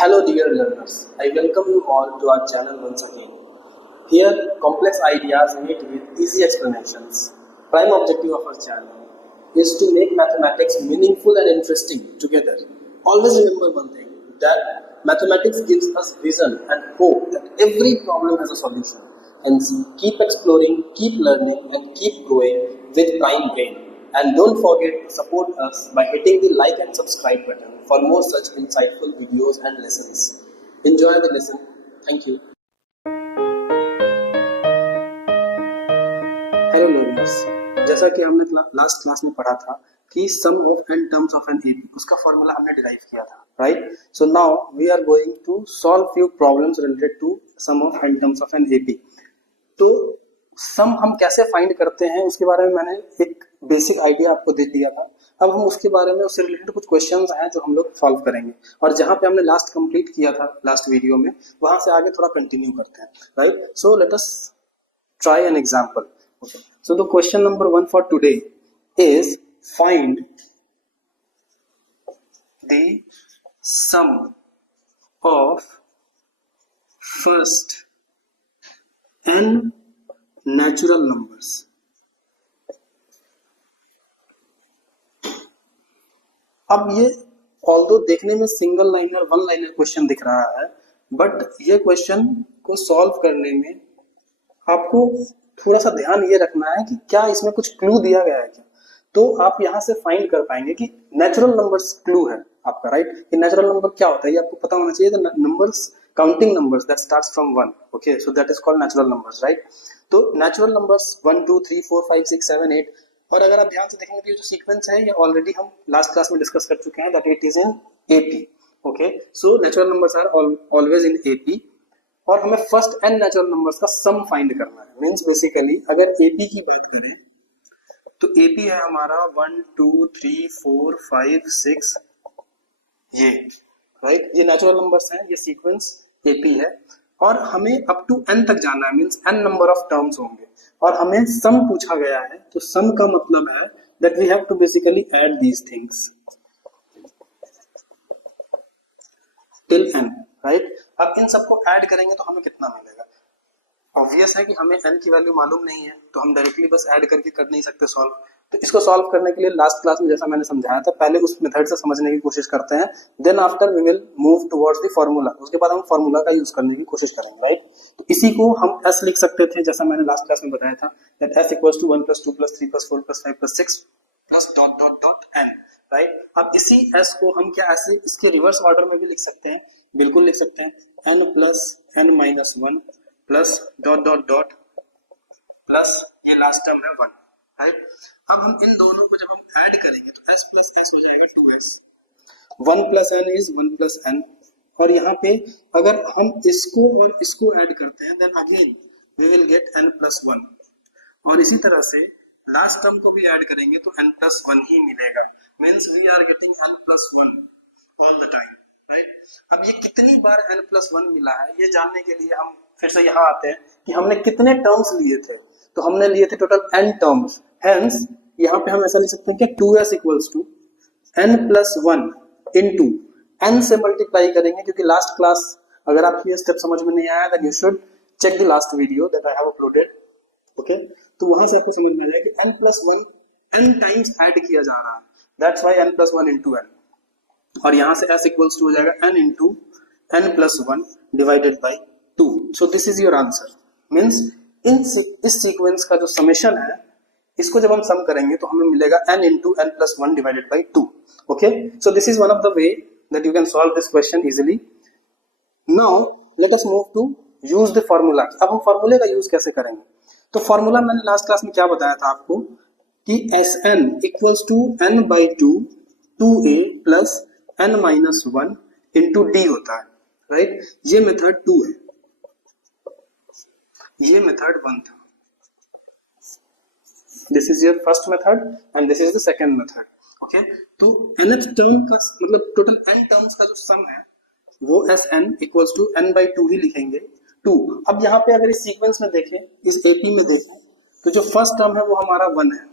Hello dear learners, I welcome you all to our channel once again. Here, complex ideas meet with easy explanations. Prime objective of our channel is to make mathematics meaningful and interesting together. Always remember one thing, that mathematics gives us vision and hope that every problem has a solution. Hence, keep exploring, keep learning and keep growing with Prime Brain. And don't forget to support us by hitting the like and subscribe button for more such insightful videos and lessons. Enjoy the lesson. Thank you. Hello learners, जैसा कि हमने last class में पढ़ा था कि sum of n terms of an AP, उसका formula हमने derive किया था, right? So now we are going to solve few problems related to sum of n terms of an AP. तो सम हम कैसे फाइंड करते हैं उसके बारे में मैंने एक बेसिक आइडिया आपको दे दिया था. अब हम उसके बारे में, उससे रिलेटेड कुछ क्वेश्चंस हैं जो हम लोग सॉल्व करेंगे, और जहां पे हमने लास्ट कंप्लीट किया था लास्ट वीडियो में, वहां से आगे थोड़ा कंटिन्यू करते हैं, right? So let us try an example. Okay. So the question number 1 for today is find the sum of first n natural numbers. अब ये ऑल्दो देखने में single liner one liner question दिख रहा है, बट ये क्वेश्चन को solve करने में आपको थोड़ा सा ध्यान ये रखना है कि क्या इसमें कुछ क्लू दिया गया है क्या. तो आप यहाँ से फाइंड कर पाएंगे कि नेचुरल नंबर्स क्लू है आपका, राइट? कि नेचुरल नंबर क्या होता है ये आपको पता होना चाहिए. The numbers, counting numbers that starts from 1, okay, so that is called natural numbers, right? तो नेचुरल नंबर्स 1 2 3 4 5 6 7 8, और अगर आप ध्यान से देखेंगे तो ये जो सीक्वेंस है ये ऑलरेडी हम लास्ट क्लास में डिस्कस कर चुके हैं, that it is in AP. Okay, so natural numbers are always in AP, और हमें फर्स्ट एन नेचुरल नंबर्स का सम फाइंड करना है. मींस बेसिकली अगर एपी की बात करें तो एपी है हमारा 1 2 3 4 5 6, ये, राइट? ये नेचुरल नंबर्स हैं, ये सीक्वेंस एपी है, और हमें अप टू एन तक जाना है. Means n number of terms होंगे, और हमें सम पूछा गया है. तो सम का मतलब है that we have to basically add these things till n, right? अब इन सबको ऐड करेंगे तो हमें कितना मिलेगा? ऑब्वियस है कि हमें n की वैल्यू मालूम नहीं है, तो हम डायरेक्टली बस ऐड करके कर नहीं सकते सॉल्व. तो इसको सॉल्व करने के लिए लास्ट क्लास में जैसा मैंने समझाया था, पहले उस मेथड से समझने की कोशिश करते हैं, then after we will move towards the formula. उसके बाद हम फार्मूला का यूज करने की कोशिश करेंगे, राइट? तो इसी को हम s लिख सकते थे, जैसा मैंने लास्ट क्लास में बताया था, that s equals to 1 + 2 + 3 + 4 + 5 + 6 plus dot dot dot n, right? अब इसी s को हम क्या ऐसे इसके रिवर्स ऑर्डर में भी लिख सकते हैं? बिल्कुल लिख सकते हैं. n + n - 1 plus dot dot dot plus ये लास्ट टर्म है 1, राइट? अब हम इन दोनों को जब हम ऐड करेंगे तो s + s हो जाएगा 2s. 1 + n इज 1 + n, और यहाँ पे अगर हम इसको और इसको ऐड करते हैं then again we will get n + 1, और इसी तरह से लास्ट टर्म को भी ऐड करेंगे तो n + 1 ही मिलेगा. Means we are getting n + 1 all the time, right? अब ये कितनी बार n + 1 मिला है ये जानने के लिए हम फिर से यहाँ आते हैं कि हमने कितने टर्म्स लिए थे. तो हमने लिए थे टोटल n टर्म्स. हेंस यहाँ पे हम ऐसा लिख सकते हैं कि 2s = n + 1 into n से मल्टीप्लाई करेंगे, क्योंकि लास्ट क्लास अगर आपको ये स्टेप समझ में नहीं आया then you should check the last video that I have uploaded. Okay, तो वहां से आपको समझ में आ जाएगा कि n + 1 n टाइम्स ऐड किया जा रहा है, that's why n + 1 into n, और यहाँ से s = हो जाएगा n into n + 1 divided by 2. So this is your answer. Means इस सीक्वेंस का जो समेशन है इसको जब हम सम करेंगे तो हमें मिलेगा n into n + 1 divided by 2. Okay, so this is one of the way that you can solve this question easily. Now let us move to use the formula. अब हम फॉर्मूले का यूज कैसे करेंगे? तो फॉर्मूला मैंने लास्ट क्लास में क्या बताया था आपको कि Sn = n/2 2a + n - 1 into d होता है, राइट? ये मेथड 2 है, ये मेथड 1 था. This is your first method and this is the second method. Okay, तो nth टर्म का मतलब टोटल n टर्म्स का जो सम है वो Sn = n/2 ही लिखेंगे, 2. अब यहाँ पे अगर इस सीक्वेंस में देखें, इस एपी में देखें, तो जो फर्स्ट टर्म है वो हमारा 1 है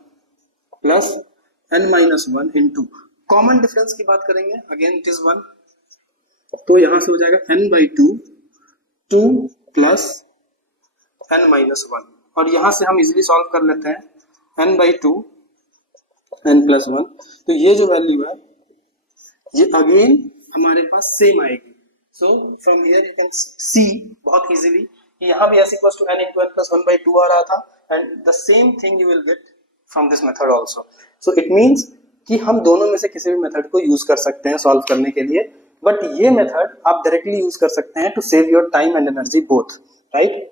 plus n - 1 into common difference की बात करेंगे, अगेन इट इज 1, तो यहां से हो जाएगा n/2 2 प्लस n-1, और यहां से हम इजिली सॉल्व कर लेते हैं n/2 n+1। तो ये जो वैल्यू है ये अगेन हमारे पास सेम आएगी। So from here you can see बहुत इजीली कि यहाँ भी s equals to n into n plus 1/2 आ रहा था, and the same thing you will get from this method also. So it means कि हम दोनों में से किसी भी मेथड को यूज कर सकते हैं सॉल्व करने के लिए, बट ये मेथड आप डायरेक्टली यूज कर सकते हैं to save your time and energy both, right?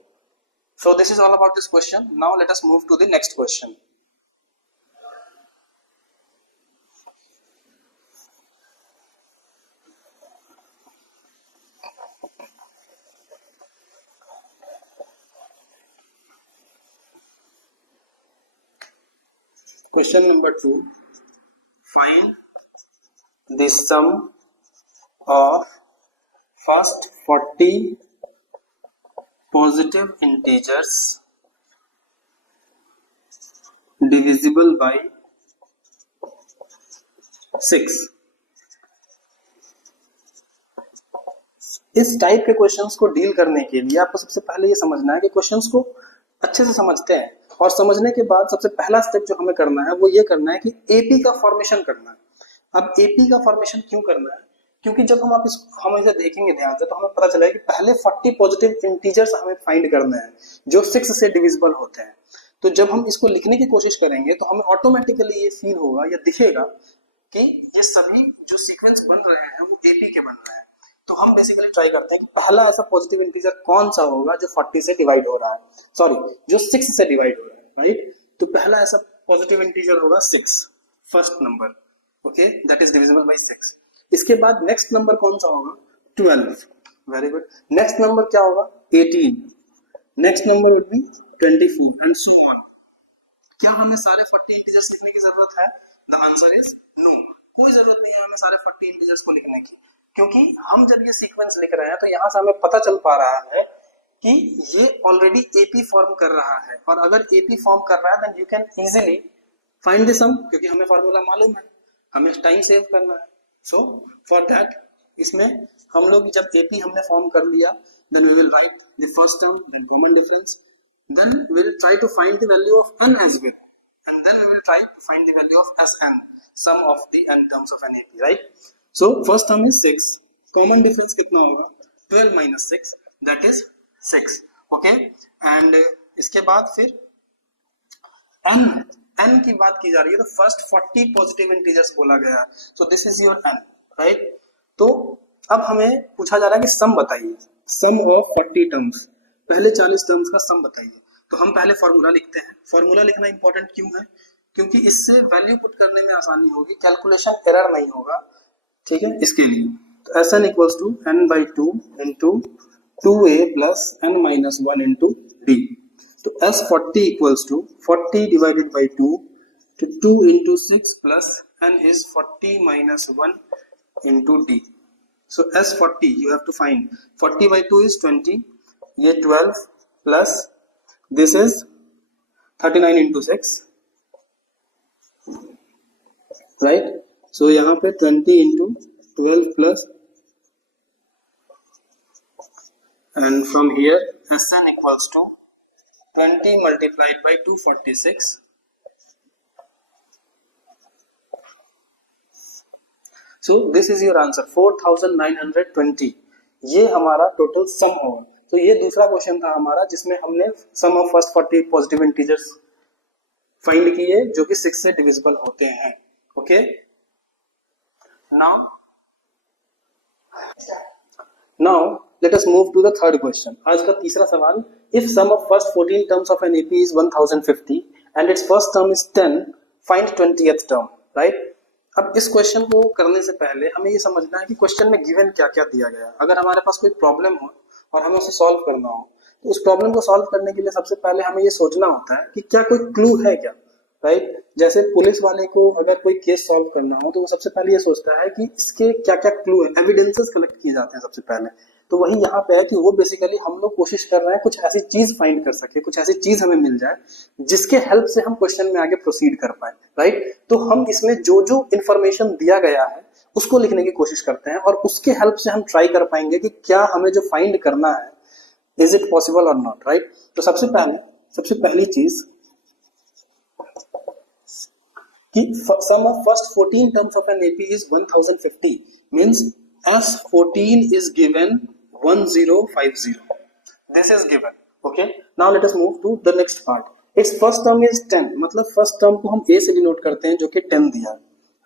So this is all about this question. Now let us move to the next question. Question number 2. Find the sum of first 40 positive integers divisible by 6. इस type के questions को deal करने के लिए आपको सबसे पहले ये समझना है कि क्वेश्चंस को अच्छे से समझते हैं, और समझने के बाद सबसे पहला स्टेप जो हमें करना है वो ये करना है कि एपी का फॉर्मेशन करना है। अब एपी का फॉर्मेशन क्यों करना है? क्योंकि जब हम इसे देखेंगे ध्यान से तो हमें पता चलेगा कि पहले 40 पॉजिटिव इंटीजर्स हमें फाइंड करने हैं जो 6 से डिविजिबल होते हैं। तो जब हम इसको लिखने की कोशिश करेंगे तो हमें ऑटोमेटिकली ये फील होगा या दिखेगा कि ये सभी जो सीक्वेंस बन रहे हैं वो एपी के बन रहे हैं। तो हम बेसिकली ट्राई करते हैं कि पहला ऐसा पॉजिटिव इंटीजर कौन सा होगा जो 40 से डिवाइड हो रहा है, सॉरी जो 6 से डिवाइड हो रहा है, राइट? तो पहला ऐसा पॉजिटिव इंटीजर होगा 6, first number, okay, that is divisible by 6। इसके बाद नेक्स्ट नंबर कौन सा होगा? 12, वेरी गुड। नेक्स्ट नंबर क्या होगा? 18। Next number would be 24 and so on. क्या हमें सारे 40 इंटीजर्स लिखने की जरूरत है? द आंसर इज नो, कोई जरूरत नहीं है हमें सारे 40 इंटीजर्स को लिखने की, क्योंकि हम जब ये सीक्वेंस लिख रहे हैं तो यहाँ से हमें पता चल पा रहा है कि ये ऑलरेडी एपी फॉर्म कर रहा है, और अगर एपी फॉर्म कर रहा है then you can easily find the sum, क्योंकि हमें फार्मूला मालूम है, हमें टाइम सेव करना है। सो फॉर दैट इसमें हम लोग जब एपी हमने फॉर्म कर लिया then we will write the first term, then common difference, then we will try to find the value of n as well, and then we will try to find the value of Sn, sum of the n terms of an AP, right? So first term is 6, common difference कितना होगा? 12 minus 6, that is 6, okay? And इसके बाद फिर n की बात की जा रही है तो फर्स्ट 40 पॉजिटिव इंटीजर्स बोला गया है, so this is your n, right? तो अब हमें पूछा जा रहा है कि सम बताइए, सम ऑफ 40 टर्म्स, पहले 40 टर्म्स का सम बताइए। तो हम पहले फॉर्मूला लिखते हैं। फॉर्मूला लिखना इंपॉर्टेंट क्यों है? क्योंकि इससे वैल्यू पुट करने में आसानी होगी, कैलकुलेशन एरर नहीं होगा, ठीक है? इसके लिए तो Sn equals to n/2 into 2a plus n-1 into d। तो S40 equals to 40 divided by 2 तो 2 into 6 plus n is 40 minus 1 into d। So S40 you have to find 40 by 2 is 20, ये 12 प्लस दिस इज 39 इंटू 6, राइट? सो यहाँ पे 20 into 12 plus, and from here Sn equals to 20 multiplied by 246, so this is your answer 4920। ये हमारा total sum होगा। तो ये दूसरा क्वेश्चन था हमारा जिसमें हमने sum of first 40 positive integers find किए जो कि 6 से डिविजिबल होते हैं, okay? Now let us move to the third question. आज का तीसरा सवाल, if sum of first 14 terms of an AP is 1050 and its first term is 10, find 20th term, right? अब इस क्वेश्चन को करने से पहले हमें ये समझना है कि क्वेश्चन में गिवन क्या क्या दिया गया। अगर हमारे पास कोई प्रॉब्लम हो और हमें उसे सॉल्व करना हो तो उस प्रॉब्लम को सॉल्व करने के लिए सबसे पहले हमें ये सोचना होता है कि क्या कोई क्लू है क्या, राइट? जैसे पुलिस वाले को अगर कोई केस सॉल्व करना हो तो वो सबसे पहले ये सोचता है कि इसके क्या क्या क्लू है, एविडेंसेस कलेक्ट किए जाते हैं सबसे पहले। तो वही यहाँ पे है कि वो बेसिकली हम लोग कोशिश कर रहे हैं कुछ ऐसी चीज फाइंड कर सके, कुछ ऐसी चीज हमें मिल जाए जिसके हेल्प से हम क्वेश्चन में आगे प्रोसीड कर पाए, राइट? तो हम इसमें जो जो इन्फॉर्मेशन दिया गया है उसको लिखने की कोशिश करते हैं और उसके हेल्प से हम ट्राई कर पाएंगे कि क्या हमें जो फाइंड करना है इज इट पॉसिबल और नॉट, राइट। तो सबसे पहली चीज कि sum of first 14 terms of an AP is 1050 means S14 is given 1050. This is given. Okay. Now let us move to the next part. Its first term is 10. मतलब first term को हम A से denote करते हैं जो कि 10 दिया है,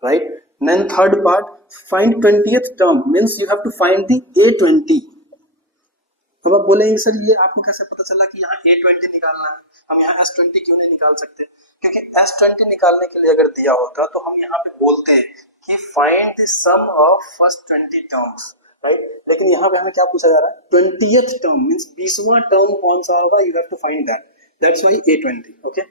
right? Then third part, find 20th term means you have to find the A20. तो आप बोलेंगे सर ये आपको कैसे पता चला कि यहाँ A20 निकालना है, हम यहाँ S20 क्यों नहीं निकाल सकते? क्योंकि S20 निकालने के लिए अगर दिया होता तो हम यहाँ पे बोलते हैं कि find the sum of first 20 terms, right. लेकिन यहाँ पे हमें क्या पूछा जा रहा है? 20th टर्म मींस 20वां टर्म कौन सा होगा, you have to find that's why A20। Okay,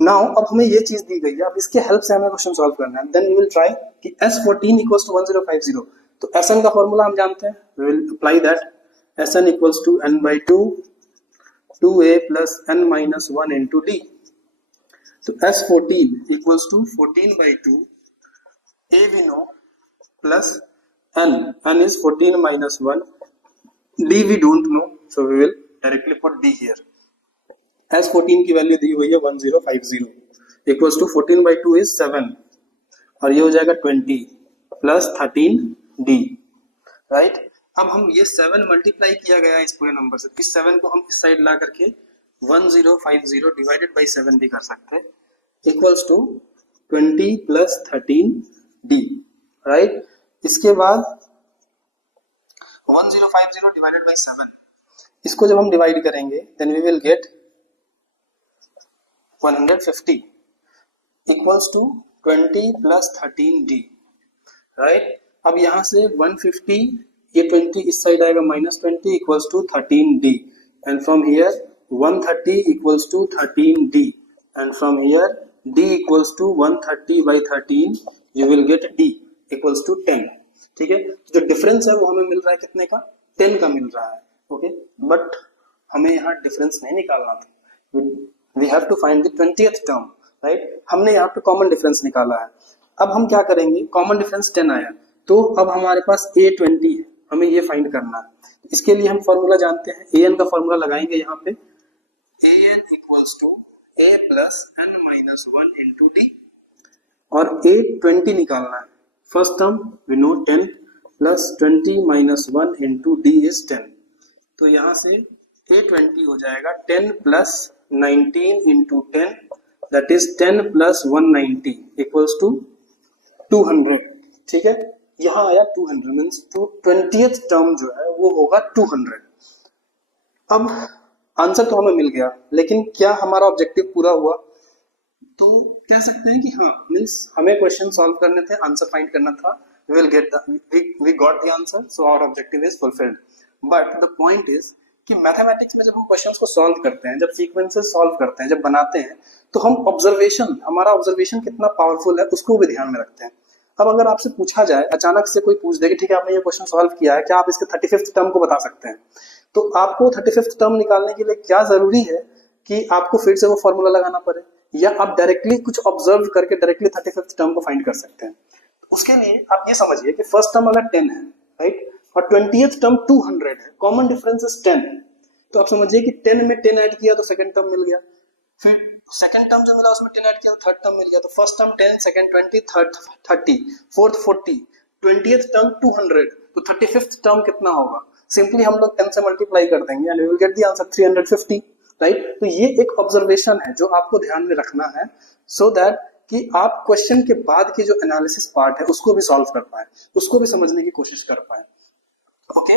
now अब हमें ये चीज दी गई है, अब इसके हेल्प से हमें क्वेश्चन सॉल्व करना है। देन वी विल ट्राई कि S14 इक्वल्स टू 1050। तो Sn का फॉर्मूला हम जानते हैं, we will apply that. Sn equals to n by 2 2a plus n minus 1 into d. So S14 equals to 14 by 2 a we know plus n is 14 minus 1, d we don't know, so we will directly put d here. S14 की value दी हुई है 1050 equals to 14 by 2 is 7 और ये हो जाएगा 20 plus 13d, right. अब हम ये 7 मल्टीप्लाई किया गया है इस पूरे नंबर से, इस 7 को हम इस साइड ला करके 1050 डिवाइडेड बाई 7 भी कर सकते हैं, equals to 20 plus 13d, right. इसके बाद 1050 डिवाइडेड बाई 7, इसको जब हम डिवाइड करेंगे then we will get 150 equals to 20 plus 13d, right. अब यहाँ से 150, ये 20 इस साइड आएगा -20 equals to 13d and from here 130 equals to 13d and from here d equals to 130 by 13 you will get d equals to 10, ठीक है। जो difference है वो हमें मिल रहा है कितने का? 10 का मिल रहा है, ओके। बट हमें यहाँ डिफरेंस नहीं निकालना था, we have to find the 20th term, right. हमने यहाँ पे कॉमन डिफरेंस निकाला है। अब हम क्या करेंगे, कॉमन डिफरेंस 10 आया तो अब हमारे पास A20 है, हमें ये फाइंड करना है। इसके लिए हम फॉर्मूला जानते हैं, an का फॉर्मूला लगाएंगे यहाँ पे, an equals to a plus n minus 1 into d और A20 निकालना है। First term we know 10 plus 20 minus 1 into d is 10, तो यहाँ से A20 हो जाएगा 10 plus 19 into 10 that is 10 plus 190 equals to 200, ठीक है। यहाँ आया 200 मीन्स 20th टर्म जो है वो होगा 200। अब आंसर तो हमें मिल गया, लेकिन क्या हमारा ऑब्जेक्टिव पूरा हुआ? तो कह सकते हैं कि हाँ, मीन्स हमें क्वेश्चन सॉल्व करने थे, आंसर फाइंड करना था, we got the answer, so our objective is fulfilled. But the point is कि मैथमेटिक्स में जब हम क्वेश्चंस को सॉल्व करते हैं, जब सीक्वेंसेस सॉल्व करते हैं, जब बनाते हैं, तो हम हमारा ऑब्जर्वेशन कितना पावरफुल है उसको भी ध्यान में रखते हैं। अब अगर आपसे पूछा जाए, अचानक से कोई पूछ दे कि ठीक है आपने ये क्वेश्चन सॉल्व किया है, क्या आप इसके 35th टर्म को बता सकते हैं? तो आपको 35th टर्म निकालने के लिए क्या जरूरी है कि आपको फिर से वो फॉर्मूला लगाना पड़े, या आप डायरेक्टली कुछ ऑब्जर्व करके डायरेक्टली 35th टर्म को फाइंड कर सकते हैं? उसके लिए आप ये समझिए कि फर्स्ट टर्म अगर 10 है, राइट, और 20th टर्म 200 है, कॉमन डिफरेंस इज 10, तो आप समझिए कि 10 में 10 ऐड किया तो सेकंड टर्म मिल गया, फिर सेकंड टर्म जो मिला उसमें 10 ऐड किया तो थर्ड टर्म मिल गया, तो first term 10, second 20, third 30, fourth 40, 20th term 200, तो 35th टर्म कितना होगा? सिंपली हम लोग 10 से मल्टीप्लाई कर देंगे and we will get the answer 350, right. तो ये एक ऑब्जर्वेशन है जो आपको ध्यान में रखना है, सो दैट कि आप क्वेश्चन के बाद की जो एनालिसिस पार्ट है उसको भी सॉल्व कर पाए, उसको भी समझने की कोशिश कर पाए। Okay,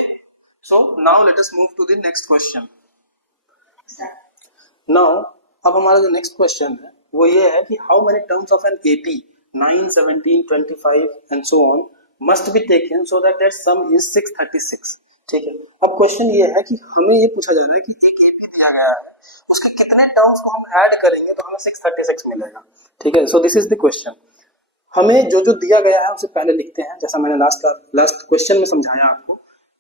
so now let us move to the next question. Now अब हमारा जो नेक्स्ट क्वेश्चन है वो ये है कि how many terms of an AP 9, 17, 25 and so on must be taken so that that sum is 636, ठीक है। अब क्वेश्चन ये है कि हमें ये पूछा जा रहा है कि एक AP दिया गया है, उसके कितने टर्म्स को हम ऐड करेंगे तो हमें 636 मिलेगा, ठीक है। सो दिस इज द क्वेश्चन। हमें जो जो दिया गया है उसे पहले लिखते हैं, जैसा मैंने लास्ट क्वेश्चन में समझाया आपको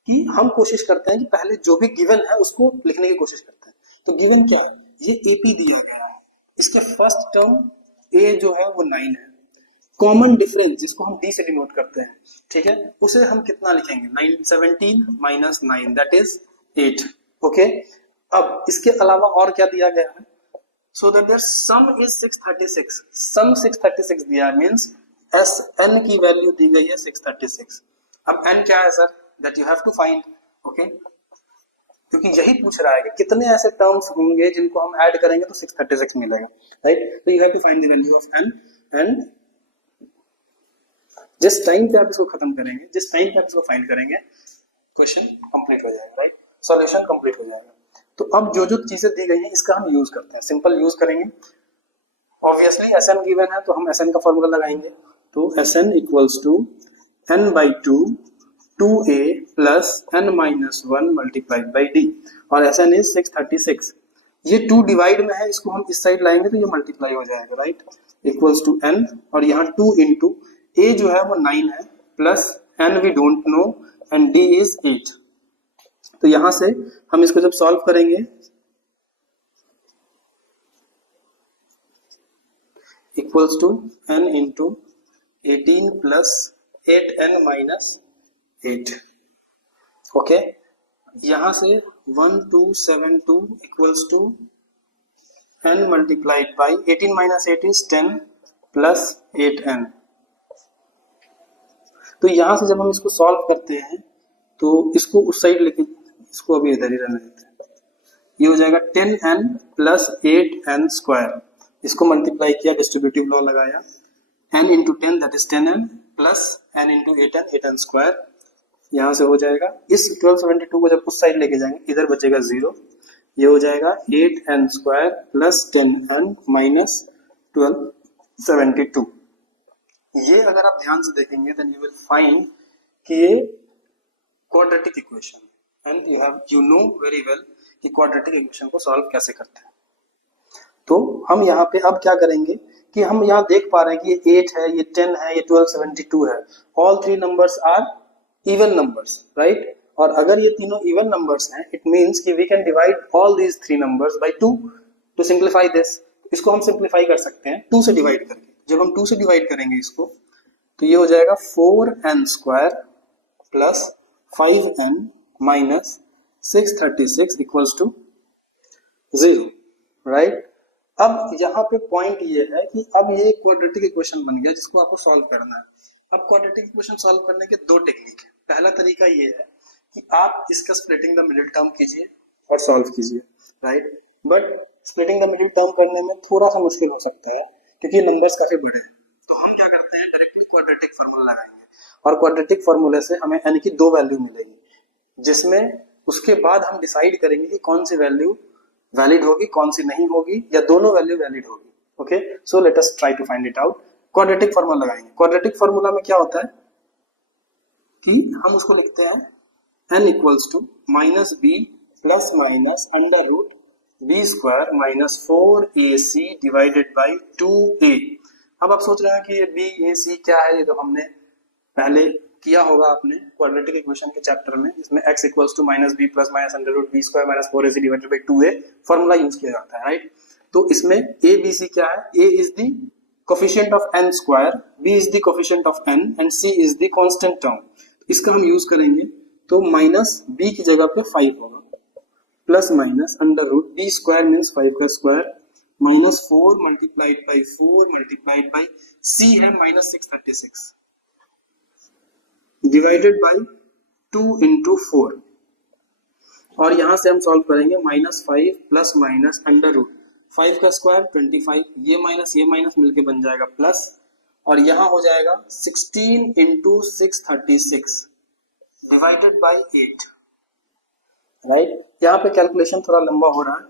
कि हम कोशिश करते हैं कि पहले जो भी गिवन है उसको लिखने की कोशिश करते हैं। तो गिवन क्या है? ये AP दिया गया है, इसके फर्स्ट टर्म A जो है वो 9 है, कॉमन डिफरेंस जिसको हम डी से डिनोट करते हैं, ठीक है, उसे हम कितना लिखेंगे 17 माइनस 9 दैट इज 8। ओके, अब इसके अलावा और क्या दिया गया है, so that their sum is 636, sum 636 दिया है, मींस एस एन की वैल्यू दी गई है 636। अब एन क्या है sir, that you have to find. Okay, क्योंकि यही पूछ रहा है कि कितने ऐसे टर्म्स होंगे जिनको हम ऐड करेंगे तो 636 मिलेगा, राइट। तो you have to find the value of n, and जिस टाइम पे आप इसको खत्म करेंगे, जिस टाइम पे आप इसको फाइंड करेंगे, क्वेश्चन कंप्लीट हो जाएगा, राइट, सॉल्यूशन कंप्लीट हो जाएगा। तो अब जो जो चीजें दी गई हैं इसका हम यूज करते हैं, सिंपल यूज करेंगे। ऑब्वियसली एस एन गिवन है तो हम एस एन का फॉर्मूला लगाएंगे, तो S n equals to n by two 2a plus n minus 1 multiplied by D, और एस एन इज 636। ये 2 डिवाइड में है, इसको हम इस साइड लाएंगे तो ये मल्टीप्लाई हो जाएगा, राइट, इक्वल्स टू n, और यहाँ 2 इंटू a जो है वो 9 है, plus n we don't know and d is 8। तो यहां से हम इसको जब सॉल्व करेंगे, equals to n into 18 plus 8n minus 8। Okay, यहां से 1272 equals to n multiplied by 18 minus 8 is 10 plus 8n। तो यहां से जब हम इसको सॉल्व करते हैं तो इसको उस साइड लेके, इसको अभी इधर ही रहने देते हैं, ये हो जाएगा 10n प्लस 8n स्क्वायर, इसको मल्टीप्लाई किया, डिस्ट्रीब्यूटिव लॉ लगाया, n into 10 that is 10n plus n into 8n 8n square, यहां से हो जाएगा। इस 1272 को जब उस साइड लेके जाएंगे इधर बचेगा 0, ये हो जाएगा 8n square plus 10n minus 1272। ये अगर आप ध्यान से देखेंगे देन यू विल फाइंड कि ये quadratic equation, and you know very well कि क्वाड्रेटिक इक्वेशन को सॉल्व कैसे करते हैं। तो हम यहाँ पे अब क्या करेंगे कि हम यहाँ देख पा रहे हैं कि ये 8 है, ये 10 है, ये 1272 है, all three numbers are even numbers, right. और अगर ये तीनों इवन नंबर्स हैं, इट मींस कि we can divide all these three numbers by 2 to simplify this. इसको हम सिंप्लीफाई कर सकते हैं 2 से डिवाइड करके। जब हम 2 से डिवाइड करेंगे इसको, तो ये हो जाएगा 4n square plus 5n minus 636 equals to 0, right. अब यहाँ पे पॉइंट ये है कि अब ये क्वाड्रेटिक इक्वेशन बन गया जिसको आपको सॉल्व करना है। अब क्वाड्रेटिक इक्वेशन सॉल्व करने के 2 टेक्निक है। पहला तरीका ये है कि आप इसका स्प्लिटिंग द मिडिल टर्म कीजिए और सॉल्व कीजिए, right. But splitting the middle term करने में थोड़ा सा मुश्किल हो सकता है क्योंकि नंबर्स काफी बड़े हैं। तो हम क्या करते हैं, डायरेक्टली क्वाड्रेटिक फार्मूला लगाएंगे, और क्वाड्रेटिक फार्मूले से हमें n की 2 वैल्यू मिलेगी, जिसमें उसके बाद हम डिसाइड करेंगे कि कौन सी वैल्यू वैलिड होगी, कौन सी नहीं होगी, या दोनों वैल्यू वैलिड होगी। Okay, so let us try to find it out. Quadratic formula लगाएंगे। क्वाड्रेटिक फार्मूला में क्या होता है कि हम उसको लिखते हैं n equals to minus B plus minus under root B square minus 4ac divided by 2a। अब आप सोच रहे हैं कि ये BAC क्या है, ये तो हमने पहले किया होगा आपने क्वाड्रेटिक इक्वेशन के चैप्टर में, जिसमें x equals to minus B plus minus under root B square minus 4ac divided by 2a formula use किया जाता है, राइट। तो इसमें ABC क्या है, A is the coefficient of n square, B is the coefficient of n and C is the constant term. इसका हम use करेंगे तो माइनस b की जगह पे 5 होगा, plus minus under root B square means 5 का square minus 4 multiplied by 4 multiplied by c है माइनस 636 डिवाइडेड बाई 2 इंटू 4, और यहां से हम सॉल्व करेंगे minus 5 plus minus under root 5 का स्क्वायर 25, ये माइनस मिलके बन जाएगा प्लस, और यहां हो जाएगा 16 इंटू 636 डिवाइडेड बाई 8, राइट। यहाँ पे कैलकुलेशन थोड़ा लंबा हो रहा है,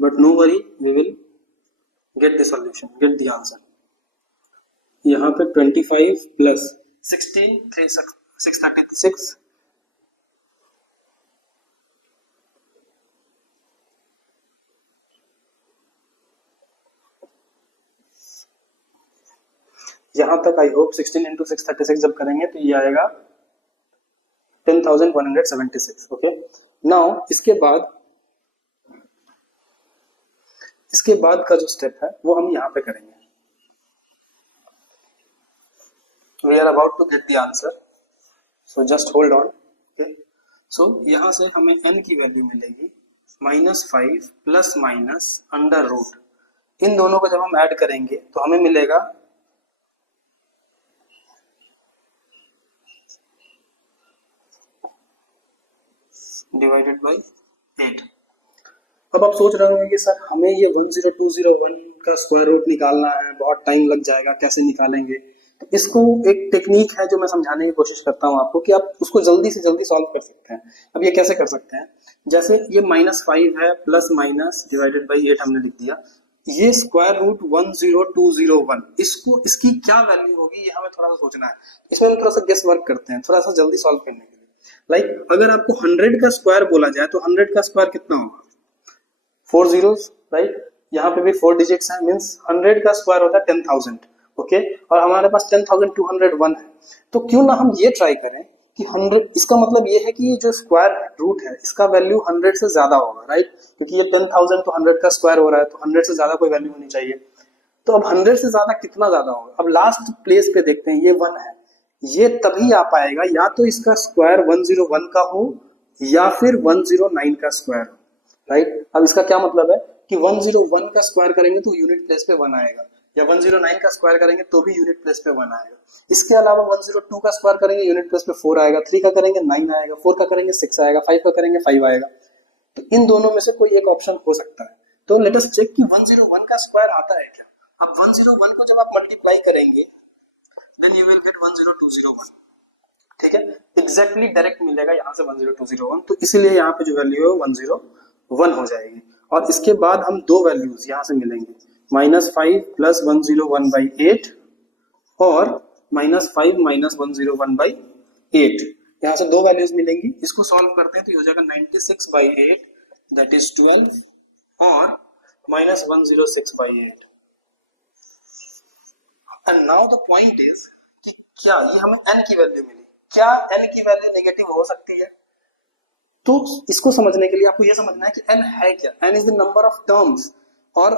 but no worry, we will get the solution, get the answer. यहाँ पे 25 प्लस 16 636 यहाँ तक आई होप 16 इंटू 636 जब करेंगे तो ये आएगा 10,176। ओके, नाउ इसके बाद का जो स्टेप है वो हम यहाँ पे करेंगे। We are about to get the answer, so just hold on. Okay, so यहाँ से हमें n की वैल्यू मिलेगी -5 प्लस माइनस अंडर रूट। इन दोनों को जब हम ऐड करेंगे तो हमें मिलेगा डिवाइडेड बाई 8। अब आप सोच रहे होंगे कि सर हमें ये 10201 का स्क्वायर रूट निकालना है, बहुत टाइम लग जाएगा, कैसे निकालेंगे? तो इसको एक टेक्निक है जो मैं समझाने की कोशिश करता हूँ आपको कि आप उसको जल्दी से जल्दी सॉल्व कर सकते हैं। अब ये कैसे कर सकते हैं? जैसे ये -5 है प्लस माइनस डिवाइडेड बाई 8 हमने लिख दिया। ये स्क्वायर रूट 10201, इसको इसकी क्या वैल्यू होगी ये हमें थोड़ा सा सोचना है। इसमें हम थोड़ा सा गेस वर्क करते हैं, थोड़ा सा जल्दी सॉल्व करने के लिए। लाइक अगर आपको 100 का स्क्वायर बोला जाए तो 100 का स्क्वायर कितना होगा? 4 zeros, राइट? यहाँ पे भी 4 डिजिट्स हैं, मींस 100 का स्क्वायर होता है 10,000। ओके, और हमारे पास 10,201 है। तो क्यों ना हम ये ट्राई करें कि 100, इसका मतलब ये है कि ये जो स्क्वायर रूट है इसका वैल्यू 100 से ज्यादा होगा, राइट? क्योंकि ये 10,000 तो 100 का स्क्वायर हो रहा है, तो 100 से ज्यादा कोई वैल्यू होनी चाहिए। तो अब 100 से ज्यादा कितना ज्यादा होगा? अब लास्ट प्लेस पे देखते हैं, ये 1 है, ये तभी आ पाएगा या तो इसका स्क्वायर 101 का हो या फिर 109 का स्क्वायर हो, राइट? अब इसका क्या मतलब है कि 101 का स्क्वायर करेंगे तो यूनिट प्लेस पे 1 आएगा, या 109 का स्क्वायर करेंगे तो भी यूनिट प्लेस पे 1 आएगा। इसके अलावा 102 का स्क्वायर करेंगे यूनिट प्लेस पे 4 आएगा, 3 का करेंगे 9 आएगा, 4 का करेंगे 6 आएगा, 5 का करेंगे 5 आएगा। तो इन दोनों में से कोई एक ऑप्शन हो सकता है। तो लेट अस चेक कि 101 का स्क्वायर आता है क्या। अब 101 को जब आप मल्टीप्लाई करेंगे देन यू विल गेट 10201, ठीक है? एग्जैक्टली डायरेक्ट मिलेगा यहाँ से 10201, तो इसीलिए यहाँ पे जो वैल्यू है 101 हो जाएगी। और इसके बाद हम दो वैल्यूज यहाँ से मिलेंगे, -5 प्लस 101/8 और -5 माइनस 101/8। यहाँ से दो वैल्यूज मिलेंगी, इसको सॉल्व करते हैं तो ये हो जाएगा 96/8 दैट इज 12 और -106/8। And now the point is कि क्या ये हमें n की वैल्यू मिली, क्या n की वैल्यू नेगेटिव हो सकती है? तो इसको समझने के लिए आपको ये समझना है कि n है क्या। n is the number of terms, और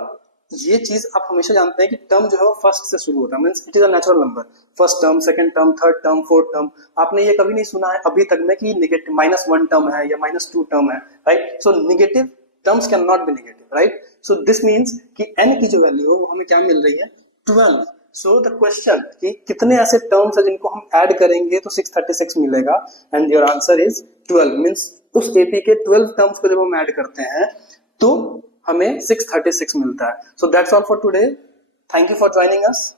ये चीज आप हमेशा जानते हैं कि टर्म जो है वो फर्स्ट से शुरू होता है, means it is a natural number. First term, second term, third term, fourth term. आपने ये कभी नहीं सुना है अभी तक में कि नेगेटिव -1 टर्म है या -2 टर्म है, right? So negative terms can not be negative, right? So this means कि n की जो वैल्यू है वो हमें क्या मिल रही है? 12। सो द क्वेश्चन कि कितने ऐसे टर्म्स है जिनको हम ऐड करेंगे तो 636 मिलेगा, and your answer is 12। Means उस एपी के 12 टर्म्स को जब हम ऐड करते हैं तो हमें 636 मिलता है। So that's all for today, thank you for joining us.